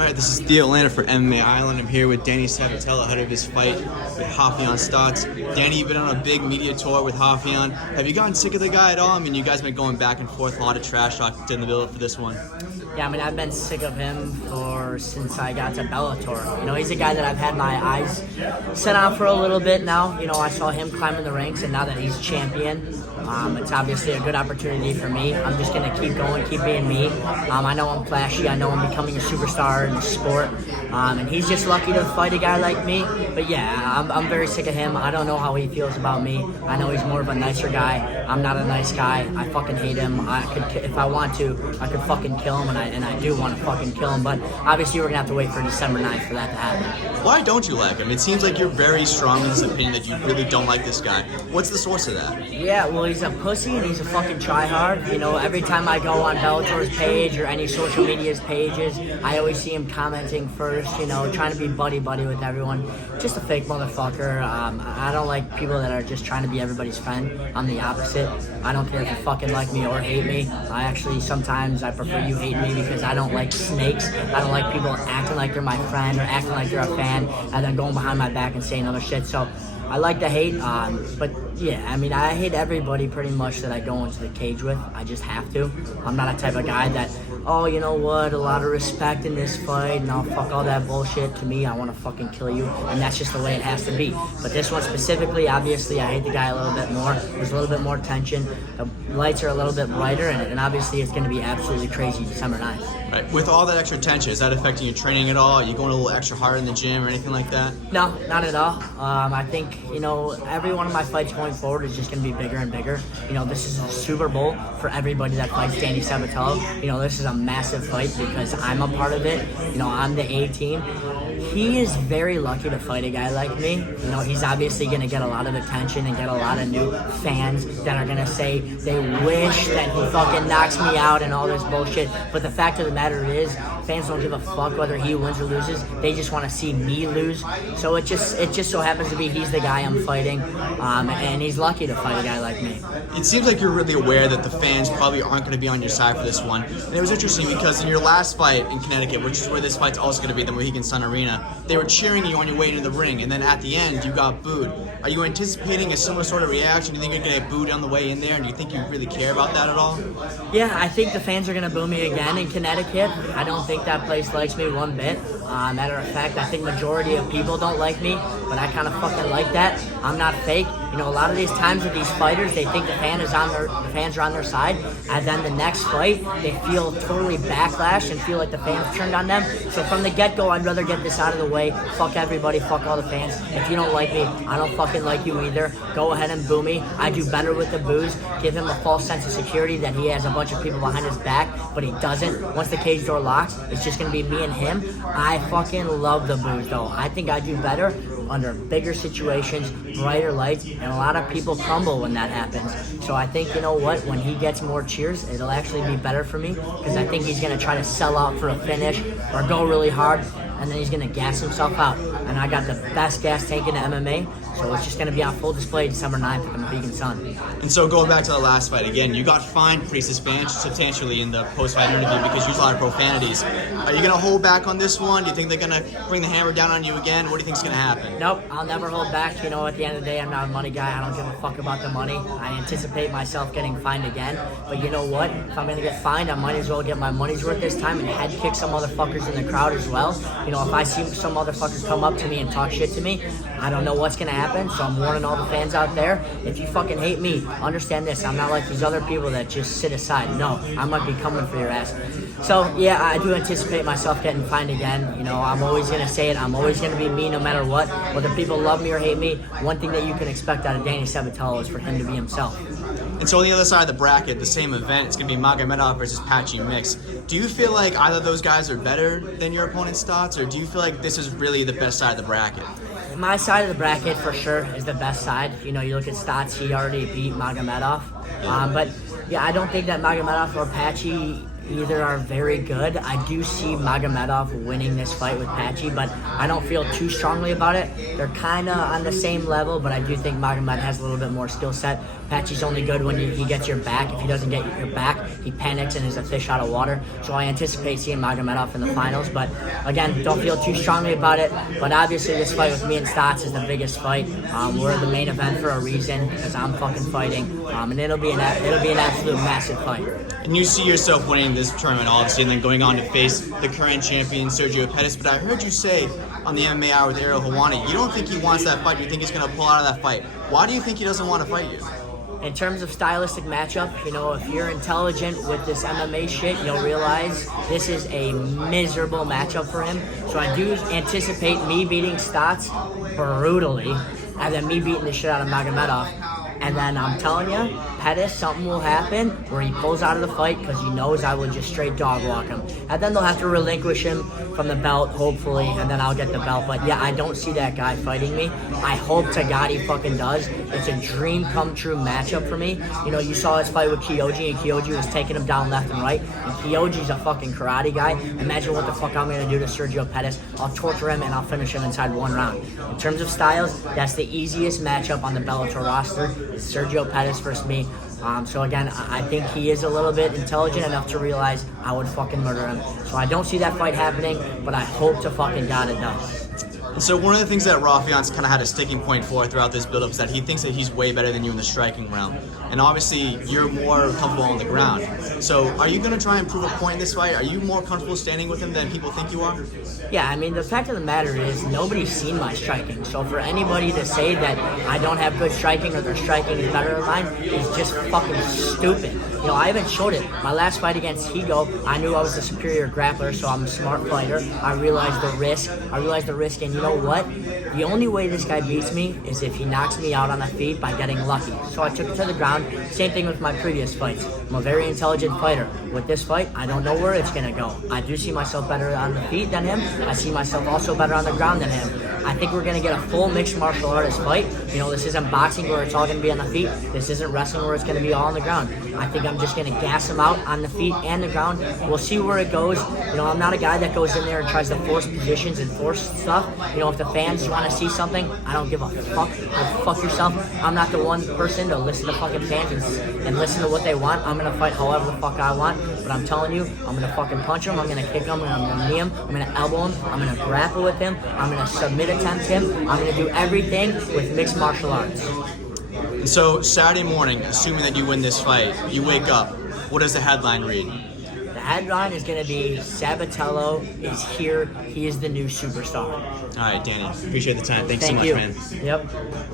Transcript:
All right, this is Theo Landa for MMA Island. I'm here with Danny Sabatello ahead of his fight with Raufeon Stots. Danny, you've been on a big media tour with Raufeon. Have you gotten sick of the guy at all? I mean, you guys have been going back and forth, a lot of trash talk in the build-up for this one. Yeah, I mean, I've been sick of him since I got to Bellator. You know, he's a guy that I've had my eyes set on for a little bit now. You know, I saw him climbing the ranks, and now that he's champion, it's obviously a good opportunity for me. I'm just going to keep going, keep being me. I know I'm flashy. I know I'm becoming a superstar in the sport. And he's just lucky to fight a guy like me. But yeah, I'm very sick of him. I don't know how he feels about me. I know he's more of a nicer guy. I'm not a nice guy. I fucking hate him. If I want to, I could fucking kill him, and I do want to fucking kill him. But obviously, we're going to have to wait for December 9th for that to happen. Why don't you like him? It seems like you're very strong in this opinion that you really don't like this guy. What's the source of that? Yeah, well, he's a pussy and he's a fucking tryhard. You know, every time I go on Bellator's page or any social media's pages, I always see him commenting first, you know, trying to be buddy-buddy with everyone. Just a fake motherfucker. I don't like people that are just trying to be everybody's friend. I'm the opposite. I don't care if you fucking like me or hate me. Sometimes I prefer you hate me because I don't like snakes. I don't like people acting like they're my friend or acting like they're a fan and then going behind my back and saying other shit. So I like to hate, but yeah, I mean, I hate everybody pretty much that I go into the cage with. I just have to. I'm not a type of guy that, oh, you know what, a lot of respect in this fight, no, fuck all that bullshit. To me, I want to fucking kill you, and that's just the way it has to be. But this one specifically, obviously, I hate the guy a little bit more. There's a little bit more tension. The lights are a little bit brighter, and obviously it's going to be absolutely crazy December 9th. Right. With all that extra tension, is that affecting your training at all? Are you going a little extra hard in the gym or anything like that? No, not at all. I think, you know, every one of my fights going forward is just going to be bigger and bigger. You know, this is a Super Bowl for everybody that fights Danny Sabatello. You know, this is a massive fight because I'm a part of it. You know, I'm the A team. He is very lucky to fight a guy like me. You know, he's obviously going to get a lot of attention and get a lot of new fans that are going to say they wish that he fucking knocks me out and all this bullshit. But the fact of the matter is, fans don't give a fuck whether he wins or loses. They just want to see me lose. So it just so happens to be he's the guy I'm fighting, and he's lucky to fight a guy like me. It seems like you're really aware that the fans probably aren't going to be on your side for this one. And it was interesting because in your last fight in Connecticut, which is where this fight's also going to be, the Mohegan Sun Arena, they were cheering you on your way into the ring, and then at the end, you got booed. Are you anticipating a similar sort of reaction? Do you think you're going to get booed on the way in there, and do you think you really care about that at all? Yeah, I think the fans are going to boo me again in Connecticut. I don't think that place likes me one bit. Matter of fact, I think majority of people don't like me, but I kind of fucking like that. I'm not fake. You know, a lot of these times with these fighters, they think the fans are on their side, and then the next fight, they feel totally backlash and feel like the fans turned on them. So from the get-go, I'd rather get this out of the way. Fuck everybody, fuck all the fans. If you don't like me, I don't fucking like you either. Go ahead and boo me. I do better with the boos. Give him a false sense of security that he has a bunch of people behind his back, but he doesn't. Once the cage door locks, it's just gonna be me and him. I fucking love the boos, though. I think I do better under bigger situations, brighter lights, and a lot of people crumble when that happens. So I think, you know what, when he gets more cheers, it'll actually be better for me, because I think he's going to try to sell out for a finish or go really hard, and then he's going to gas himself out. And I got the best gas tank in the MMA, so it's just going to be on full display December 9th at the Mohegan Sun. And so going back to the last fight again, you got fined pretty substantially in the post-fight interview because you used a lot of profanities. Are you going to hold back on this one? Do you think they're going to bring the hammer down on you again? What do you think is going to happen? Nope, I'll never hold back. You know, at the end of the day, I'm not a money guy. I don't give a fuck about the money. I anticipate myself getting fined again. But you know what? If I'm going to get fined, I might as well get my money's worth this time and head kick some motherfuckers in the crowd as well. You know, if I see some motherfuckers come up to me and talk shit to me, I don't know what's going to happen. So I'm warning all the fans out there, if you fucking hate me, understand this. I'm not like these other people that just sit aside. No, I might be coming for your ass. So, yeah, I do anticipate myself getting fined again. You know, I'm always going to say it. I'm always going to be me no matter what. Whether people love me or hate me, one thing that you can expect out of Danny Sabatello is for him to be himself. And so on the other side of the bracket, the same event, it's going to be Magomedov versus Patchy Mix. Do you feel like either of those guys are better than your opponent's Stots, or do you feel like this is really the best side of the bracket? My side of the bracket, for sure, is the best side. You know, you look at Stots, he already beat Magomedov. But, yeah, I don't think that Magomedov or Patchy Either are very good. I do see Magomedov winning this fight with Patchy, but I don't feel too strongly about it. They're kind of on the same level, but I do think Magomedov has a little bit more skill set. Patchy's only good when he gets your back. If he doesn't get your back, he panics and is a fish out of water. So I anticipate seeing Magomedov in the finals. But again, don't feel too strongly about it. But obviously, this fight with me and Stots is the biggest fight. We're the main event for a reason because I'm fucking fighting, and it'll be an absolute massive fight. And you see yourself winning this tournament, obviously, and then going on to face the current champion, Sergio Pettis. But I heard you say on the MMA Hour with Ariel Helwani, you don't think he wants that fight. You think he's going to pull out of that fight. Why do you think he doesn't want to fight you? In terms of stylistic matchup, if you're intelligent with this MMA shit, you'll realize this is a miserable matchup for him. So I do anticipate me beating Stots brutally, and then me beating the shit out of Magomedov. And then I'm telling you, Pettis, something will happen where he pulls out of the fight because he knows I will just straight dog walk him. And then they'll have to relinquish him from the belt, hopefully, and then I'll get the belt. But yeah, I don't see that guy fighting me. I hope to God he fucking does. It's a dream come true matchup for me. You saw his fight with Kyoji, and Kyoji was taking him down left and right. And Kyoji's a fucking karate guy. Imagine what the fuck I'm going to do to Sergio Pettis. I'll torture him and I'll finish him inside one round. In terms of styles, that's the easiest matchup on the Bellator roster. It's Sergio Pettis versus me. So again, I think he is a little bit intelligent enough to realize I would fucking murder him. So I don't see that fight happening, but I hope to fucking God it does. And so one of the things that Raufeon's kind of had a sticking point for throughout this build-up is that he thinks that he's way better than you in the striking realm. And obviously, you're more comfortable on the ground. So are you going to try and prove a point in this fight? Are you more comfortable standing with him than people think you are? Yeah, I mean, the fact of the matter is nobody's seen my striking. So for anybody to say that I don't have good striking or their striking is better than mine is just fucking stupid. I haven't showed it. My last fight against Higo, I knew I was the superior grappler, so I'm a smart fighter. I realized the risk, and you know what? The only way this guy beats me is if he knocks me out on the feet by getting lucky. So I took it to the ground. Same thing with my previous fights. I'm a very intelligent fighter. With this fight, I don't know where it's going to go. I do see myself better on the feet than him. I see myself also better on the ground than him. I think we're going to get a full mixed martial artist fight. This isn't boxing where it's all going to be on the feet. This isn't wrestling where it's going to be all on the ground. I think I'm just going to gas him out on the feet and the ground. We'll see where it goes. I'm not a guy that goes in there and tries to force positions and force stuff. If the fans want to see something, I don't give a fuck. Go fuck yourself. I'm not the one person to listen to fucking fans and listen to what they want. I'm going to fight however the fuck I want. But I'm telling you, I'm going to fucking punch him. I'm going to kick him. I'm going to knee him. I'm going to elbow him. I'm going to grapple with him. I'm going to submit attempt him. I'm going to do everything with mixed martial arts. And so Saturday morning, assuming that you win this fight, you wake up, what does the headline read? The headline is going to be Sabatello is here. He is the new superstar. All right, Danny. Appreciate the time. Thanks so Thank much, you. man. Yep.